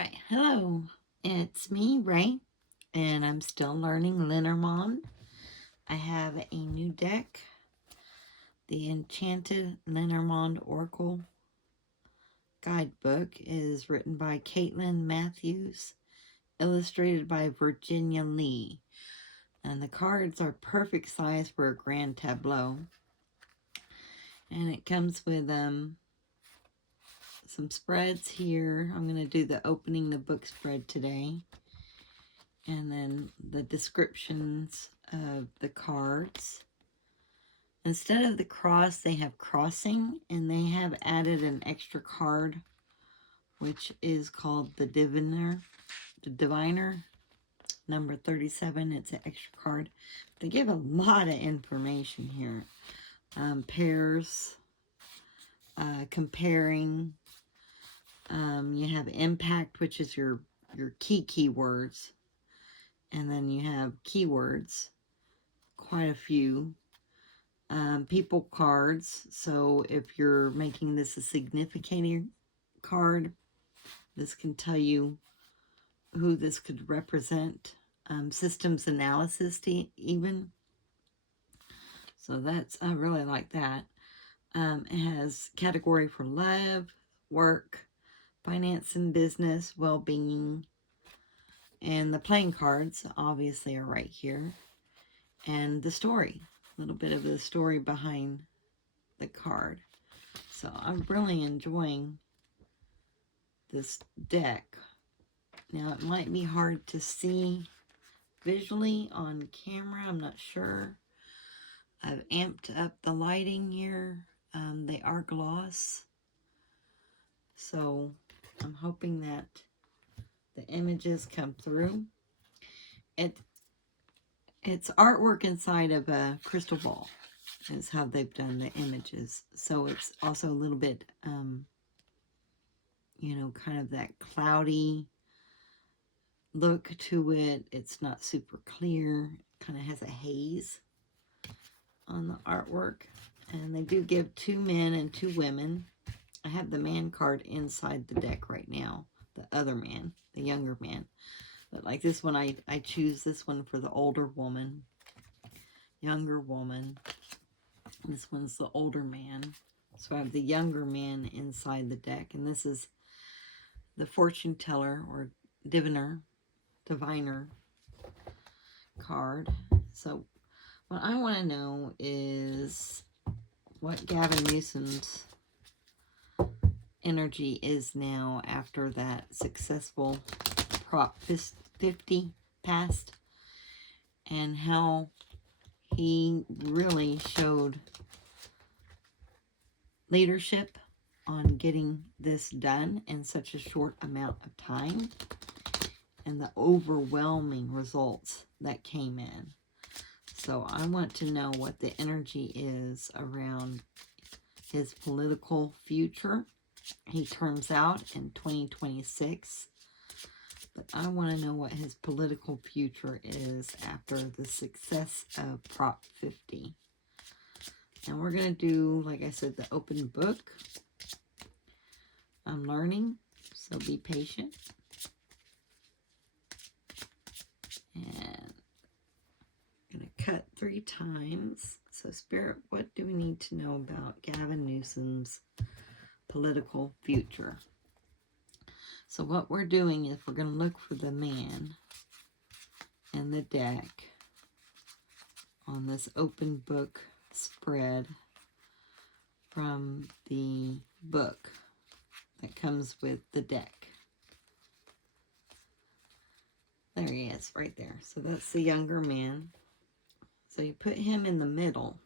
right, hello, it's me, Ray, and I'm still learning Lenormand. I have a new deck, the Enchanted Lenormand Oracle Guidebook is written by Caitlin Matthews, illustrated by Virginia Lee, and the cards are perfect size for a grand tableau, and it comes with some spreads here. I'm going to do the opening the book spread today. And then the descriptions of the cards. Instead of the cross, they have crossing, and they have added an extra card, which is called the Diviner, number 37. It's an extra card. They give a lot of information here. Pairs, comparing. You have impact, which is your keywords. And then you have keywords, quite a few. People cards. So if you're making this a significant card, this can tell you who this could represent. Systems analysis even. So that's, I really like that. It has category for love, work, finance and business, well-being, and the playing cards obviously are right here. And the story, a little bit of the story behind the card. So I'm really enjoying this deck. Now it might be hard to see visually on camera, I'm not sure. I've amped up the lighting here. They are gloss. So I'm hoping that the images come through. It's artwork inside of a crystal ball is how they've done the images. So it's also a little bit, you know, kind of that cloudy look to it. It's not super clear. It kind of has a haze on the artwork. And they do give 2 men and 2 women. I have the man card inside the deck right now. The other man, the younger man. But like this one, I choose this one for the older woman. Younger woman. This one's the older man. So I have the younger man inside the deck. And this is the fortune teller or diviner card. So what I want to know is what Gavin Newsom's energy is now after that successful Prop 50 passed, and how he really showed leadership on getting this done in such a short amount of time, and the overwhelming results that came in. So I want to know what the energy is around his political future. He turns out in 2026. But I want to know what his political future is after the success of Prop 50. And we're going to do, like I said, the open book. I'm learning, so be patient. And I'm going to cut 3 times. So Spirit, what do we need to know about Gavin Newsom's political future? So what we're doing is we're going to look for the man in the deck on this open book spread from the book that comes with the deck. There he is, right there. So that's the younger man. So you put him in the middle.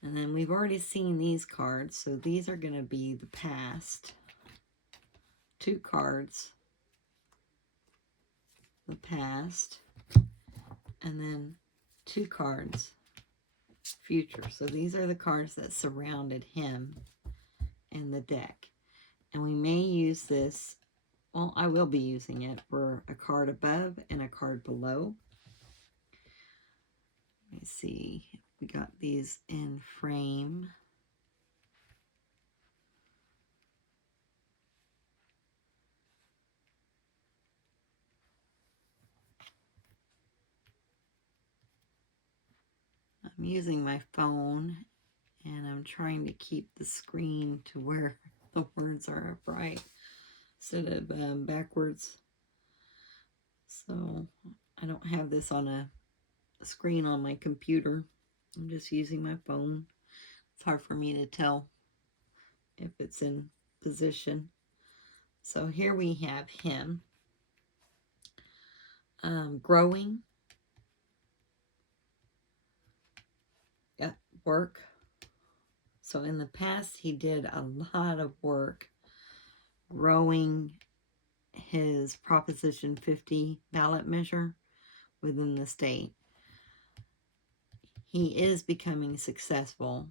And then we've already seen these cards, so these are going to be the past. 2 cards. The past. And then 2 cards. Future. So these are the cards that surrounded him in the deck. And we may use this, well, I will be using it for a card above and a card below. Let me see. We got these in frame. I'm using my phone, and I'm trying to keep the screen to where the words are upright instead of backwards. So I don't have this on a screen on my computer. I'm just using my phone. It's hard for me to tell if it's in position. So here we have him growing at work. So in the past, he did a lot of work growing his Proposition 50 ballot measure within the state. He is becoming successful.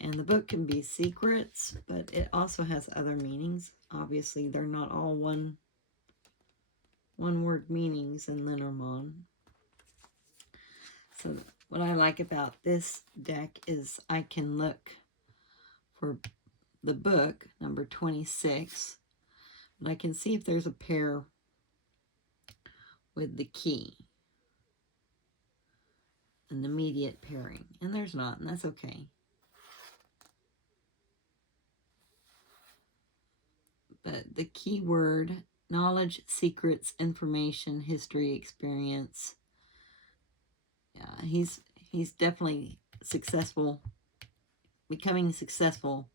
And the book can be secrets, but it also has other meanings. Obviously, they're not all one-word meanings in Lenormand. So what I like about this deck is I can look for the book, number 26, and I can see if there's a pair with the key. An immediate pairing. And there's not, and that's okay. But the key word, knowledge, secrets, information, history, experience. Yeah, he's definitely successful, becoming successful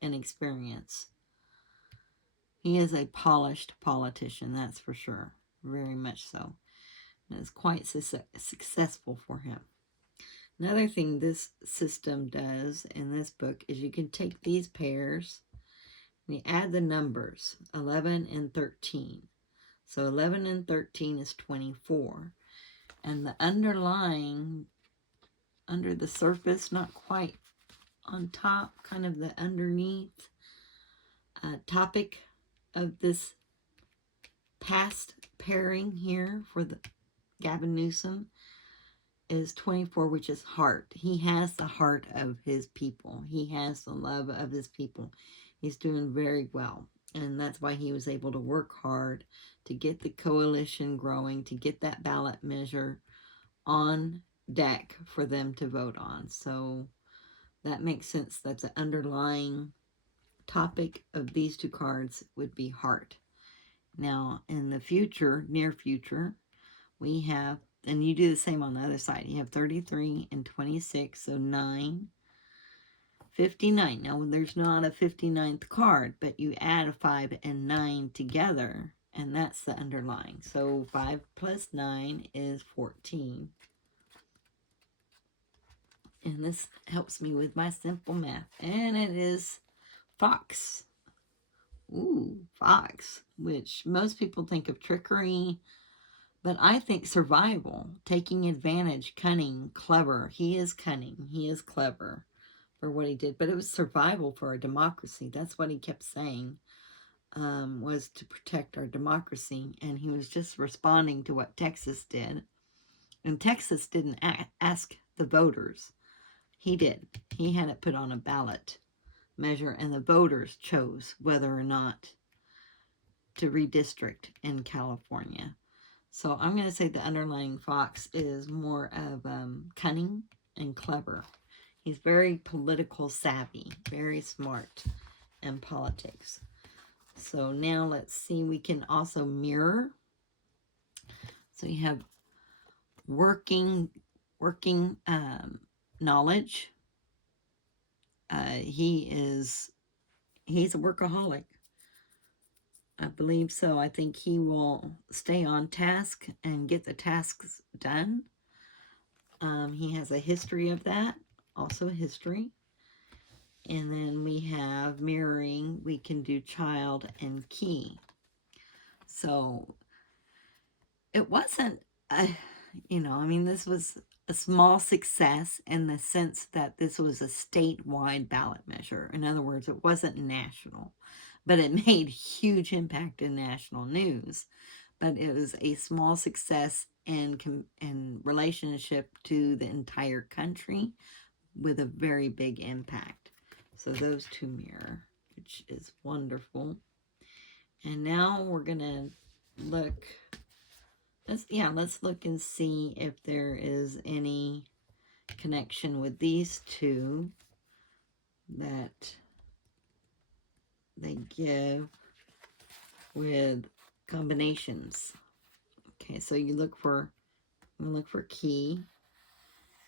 in experience. He is a polished politician, that's for sure. Very much so. And it's quite successful for him. Another thing this system does in this book is you can take these pairs and you add the numbers, 11 and 13. So 11 and 13 is 24. And the underlying, under the surface, not quite on top, kind of the underneath topic of this past pairing here for the Gavin Newsome is 24, which is heart. He has the heart of his people. He has the love of his people. He's doing very well. And that's why he was able to work hard to get the coalition growing, to get that ballot measure on deck for them to vote on. So that makes sense that the underlying topic of these two cards would be heart. Now, in the future, near future, we have, and you do the same on the other side. You have 33 and 26, so 9, 59. Now, there's not a 59th card, but you add a 5 and 9 together, and that's the underlying. So 5 plus 9 is 14. And this helps me with my simple math. And it is fox. Ooh, fox, which most people think of trickery, but I think survival, taking advantage, cunning, clever. He is cunning. He is clever for what he did. But it was survival for our democracy. That's what he kept saying, was to protect our democracy. And he was just responding to what Texas did. And Texas didn't ask the voters. He did. He had it put on a ballot measure, and the voters chose whether or not to redistrict in California. So I'm going to say the underlying fox is more of cunning and clever. He's very political savvy, very smart in politics. So now let's see, we can also mirror. So you have working knowledge. He's a workaholic. I believe so. I think he will stay on task and get the tasks done. He has a history of that, also a history. And then we have mirroring. We can do child and key. So it wasn't, this was a small success in the sense that this was a statewide ballot measure. In other words, it wasn't national, but it made huge impact in national news. But it was a small success in relationship to the entire country with a very big impact. So those two mirror, which is wonderful. And now we're going to look. Let's look and see if there is any connection with these two that they give with combinations. Okay, so you look for, I'm going to look for key.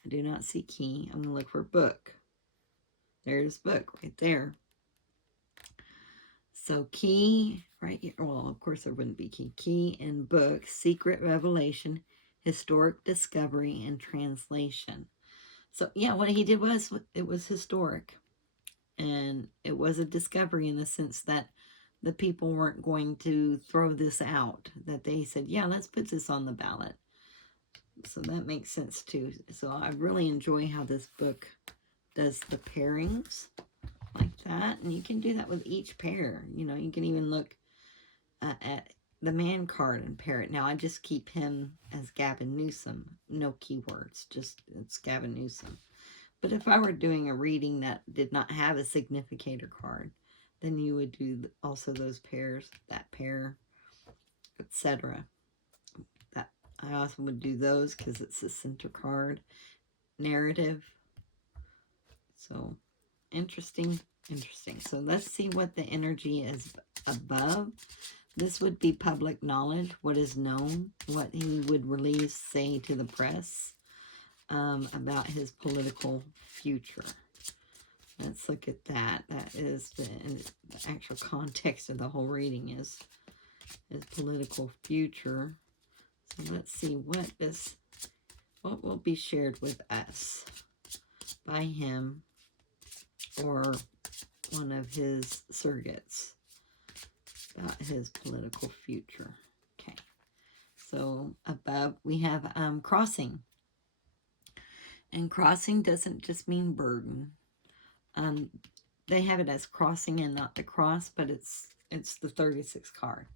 I do not see key. I'm going to look for book. There's book right there. So key right here. Well, of course there wouldn't be key. Key and book, secret revelation, historic discovery, and translation. So yeah, what he did was, it was historic. And it was a discovery in the sense that the people weren't going to throw this out. That they said, yeah, let's put this on the ballot. So that makes sense too. So I really enjoy how this book does the pairings like that. And you can do that with each pair. You know, you can even look at the man card and pair it. Now I just keep him as Gavin Newsome. No keywords, just it's Gavin Newsome. But if I were doing a reading that did not have a significator card, then you would do also those pairs, that pair, etc. That I also would do those because it's the center card narrative. So interesting, interesting. So let's see what the energy is above. This would be public knowledge, what is known, what he would release, say to the press about his political future. Let's look at that. That is the actual context of the whole reading is his political future. So let's see what will be shared with us by him or one of his surrogates about his political future. Okay. So above we have crossing. And crossing doesn't just mean burden. They have it as crossing and not the cross, but it's the 36 card.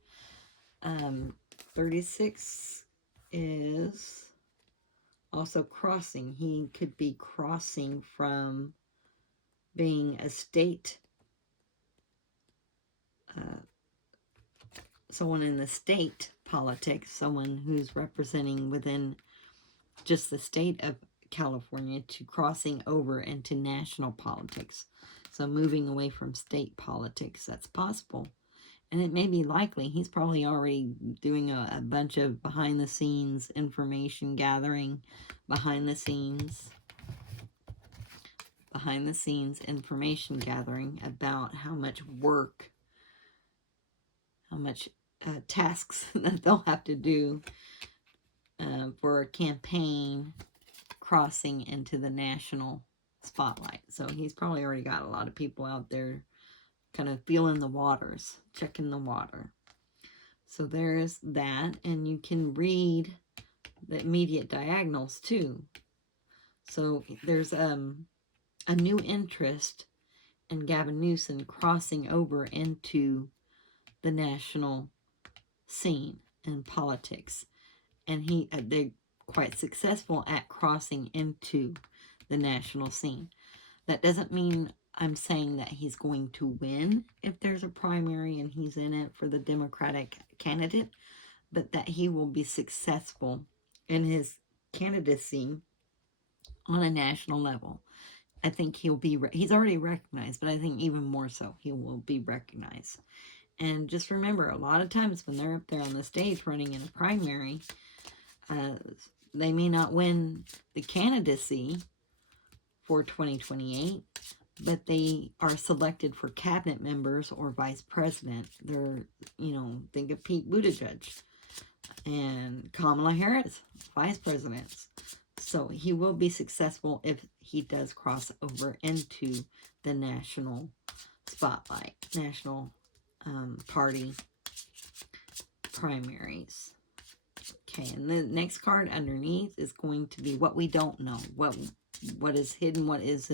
36 is also crossing. He could be crossing from being a state, someone in the state politics, someone who's representing within just the state of California, to crossing over into national politics. So moving away from state politics, that's possible. And it may be likely. He's probably already doing a bunch of behind-the-scenes information gathering, behind-the-scenes information gathering about how much work, how much tasks that they'll have to do for a campaign crossing into the national spotlight. So he's probably already got a lot of people out there kind of feeling the waters, checking the water. So there's that, and you can read the immediate diagonals too. So there's a new interest in Gavin Newsom crossing over into the national scene and politics, and they're quite successful at crossing into the national scene. That doesn't mean I'm saying that he's going to win if there's a primary and he's in it for the Democratic candidate, but that he will be successful in his candidacy on a national level. I think he's already recognized, but I think even more so, he will be recognized. And just remember, a lot of times when they're up there on the stage running in a primary, they may not win the candidacy for 2028, but they are selected for cabinet members or vice president. They're, think of Pete Buttigieg and Kamala Harris, vice presidents. So he will be successful if he does cross over into the national spotlight, national party primaries. Okay, and the next card underneath is going to be what we don't know. What is hidden, what is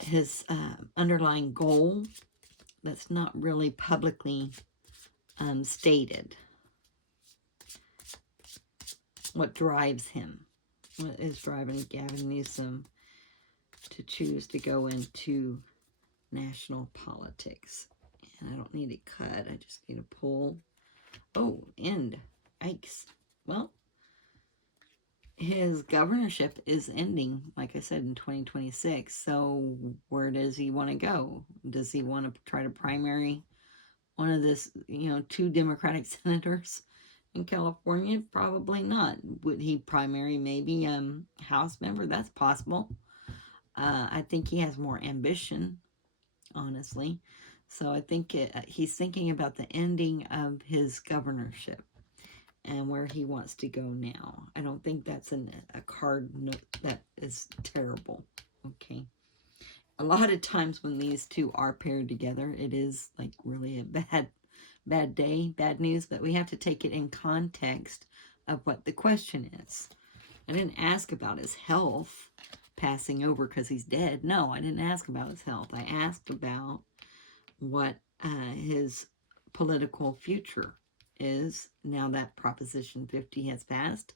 his underlying goal that's not really publicly stated. What drives him? What is driving Gavin Newsom to choose to go into national politics? And I don't need it cut. I just need to pull. Oh, end. Yikes. Well, his governorship is ending, like I said, in 2026. So where does he want to go? Does he want to try to primary one of this, 2 Democratic senators in California? Probably not. Would he primary maybe House member? That's possible. I think he has more ambition, honestly. So I think he's thinking about the ending of his governorship and where he wants to go now. I don't think that's a card that is terrible. Okay. A lot of times when these two are paired together, it is like really a bad day, bad news, but we have to take it in context of what the question is. I didn't ask about his health passing over because he's dead. No, I didn't ask about his health. I asked about what his political future is now that Proposition 50 has passed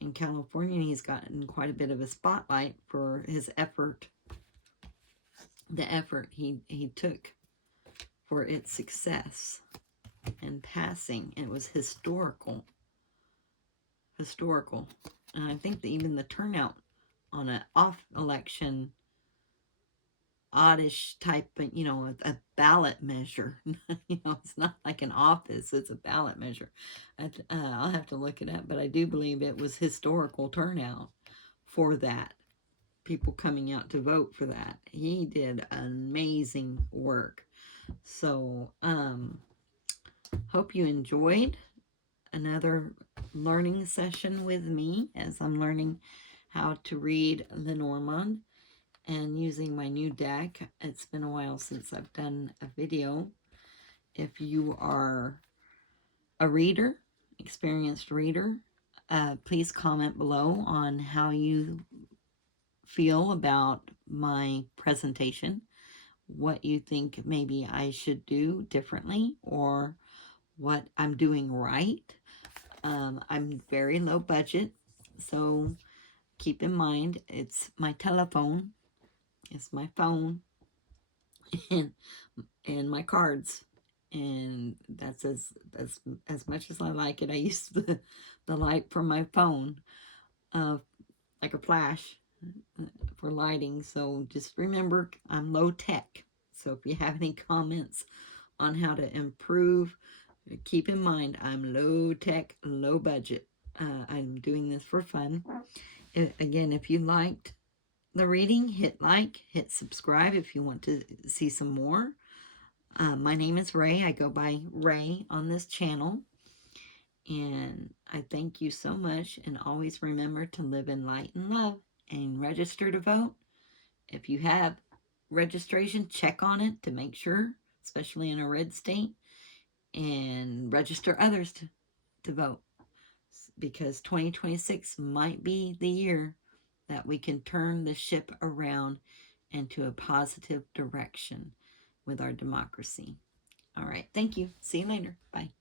in California. He's gotten quite a bit of a spotlight for his effort, the effort he took for its success and passing. It was historical. And I think that even the turnout on an off election oddish type of, a ballot measure. It's not like an office, it's a ballot measure. I'll have to look it up, but I do believe it was historical turnout for that. People coming out to vote for that. He did amazing work. So, hope you enjoyed another learning session with me as I'm learning how to read Lenormand and using my new deck. It's been a while since I've done a video. If you are a reader, experienced reader, please comment below on how you feel about my presentation, what you think maybe I should do differently, or what I'm doing right. I'm very low budget, so keep in mind it's my telephone, it's my phone, and my cards, and that's as much as I like it. I use the light from my phone, like a flash, for lighting. So just remember, I'm low tech. So if you have any comments on how to improve, keep in mind I'm low tech, low budget. I'm doing this for fun. Again, if you liked the reading, hit like, hit subscribe if you want to see some more. My name is Ray. I go by Ray on this channel. And I thank you so much. And always remember to live in light and love and register to vote. If you have registration, check on it to make sure, especially in a red state, and register others to vote, because 2026 might be the year that we can turn the ship around into a positive direction with our democracy. All right. Thank you. See you later. Bye.